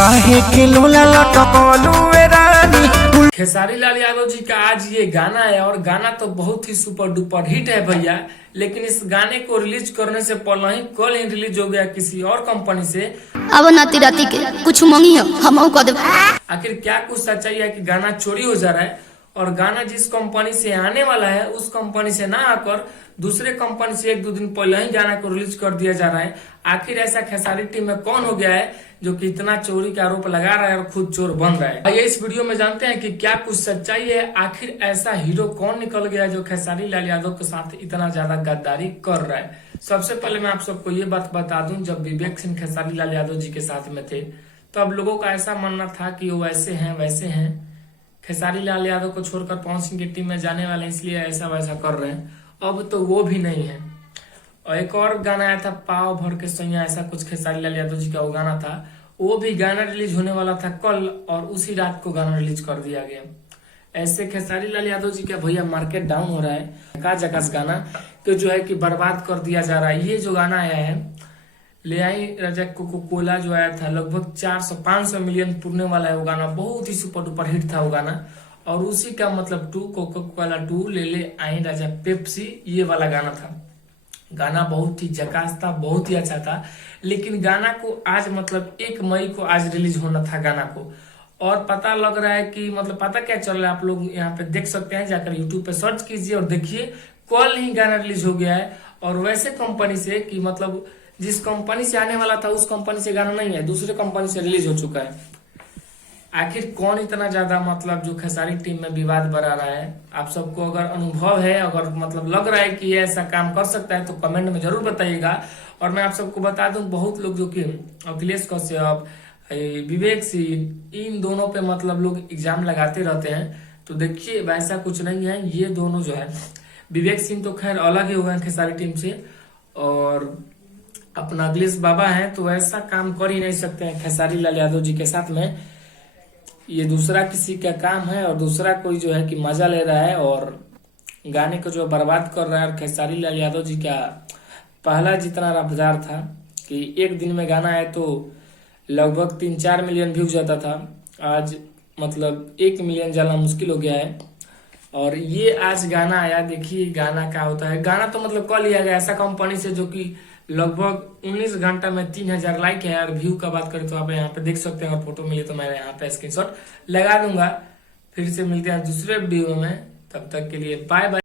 काहे के लोला लटकलू ए रानी। खेसारी लाल यादव जी का आज ये गाना है और गाना तो बहुत ही सुपर डुपर हिट है भैया। लेकिन इस गाने को रिलीज करने से पहले ही कल ही रिलीज हो गया किसी और कंपनी से। अब नाती राती के कुछ मंगी हो हम कह दे। आखिर क्या कुछ सच्चाई है कि गाना चोरी हो जा रहा है और गाना जिस कंपनी से आने वाला है उस कंपनी से ना आकर दूसरे कंपनी से एक दो दिन पहले ही गाना को रिलीज कर दिया जा रहा है। आखिर ऐसा खेसारी टीम में कौन हो गया है जो कि इतना चोरी का आरोप लगा रहा है और खुद चोर बन रहा है। आइए इस वीडियो में जानते हैं कि क्या कुछ सच्चाई है। आखिर ऐसा हीरो कौन निकल गया जो खेसारी लाल यादव के साथ इतना ज्यादा गद्दारी कर रहा है। सबसे पहले मैं आप सबको ये बात बता दूं, जब विवेक सिंह खेसारी लाल यादव जी के साथ में थे तब लोगों का ऐसा मानना था कि वो ऐसे हैं वैसे हैं, खेसारी लाल यादव को छोड़कर पवन सिंह की टीम में जाने वाले इसलिए ऐसा वैसा कर रहे हैं। अब तो वो भी नहीं है। और एक और गाना आया था पाव भर के सैया, ऐसा कुछ खेसारी लाल यादव जी का वो गाना था। वो भी गाना रिलीज होने वाला था कल और उसी रात को गाना रिलीज कर दिया गया। ऐसे खेसारी लाल यादव जी का भैया मार्केट डाउन हो रहा है। का जगह गाना तो जो है कि बर्बाद कर दिया जा रहा है। ये जो गाना आया है ले आई राजा कोको कोला जो आया था लगभग 400-500 मिलियन पुरने वाला है वो गाना। बहुत ही सुपर डुपर हिट था वो गाना। और उसी का मतलब 2 कोको कोला 2 ले आई राजा पेप्सी ये वाला गाना था। गाना बहुत ही झकास था, बहुत ही अच्छा था। लेकिन गाना को आज मतलब 1 मई को आज रिलीज होना था गाना को। और पता लग रहा है कि मतलब पता क्या चल रहा है आप लोग यहाँ पे देख सकते हैं, जाकर यूट्यूब पे सर्च कीजिए और देखिए कल ही गाना रिलीज हो गया है। और वैसे कंपनी से कि मतलब जिस कंपनी से आने वाला था उस कंपनी से गाना नहीं है, दूसरे कंपनी से रिलीज हो चुका है। आखिर कौन इतना ज्यादा मतलब जो खेसारी टीम में विवाद बढ़ा रहा है। आप सबको अगर अनुभव है, अगर मतलब लग रहा है कि ये ऐसा काम कर सकता है तो कमेंट में जरूर बताइएगा। और मैं आप सबको बता दूं बहुत लोग जो कि अखिलेश कश्यप, विवेक सिंह इन दोनों पे मतलब लोग एग्जाम लगाते रहते हैं। तो देखिए वैसा कुछ नहीं है। ये दोनों जो है विवेक सिंह तो खैर अलग ही हो गए खेसारी टीम से और अपना अखिलेश बाबा है तो ऐसा काम कर ही नहीं सकते हैं खेसारी लाल यादव जी के साथ में। ये दूसरा किसी का काम है और दूसरा कोई जो है कि मजा ले रहा है और गाने को जो बर्बाद कर रहा है। और खेसारी लाल यादव जी का पहला जितना रफ्तार था कि एक दिन में गाना आया तो लगभग 3-4 मिलियन व्यूज जाता था, आज मतलब 1 मिलियन जाना मुश्किल हो गया है। और ये आज गाना आया, देखिए गाना क्या होता है। गाना तो मतलब कल लिया गया ऐसा कंपनी से जो कि लगभग 19 घंटा में 3000 लाइक है। और व्यू का बात करें तो आप यहाँ पे देख सकते हैं और फोटो मिले तो मैं यहाँ पे स्क्रीनशॉट लगा दूंगा। फिर से मिलते हैं दूसरे वीडियो में, तब तक के लिए बाय बाय।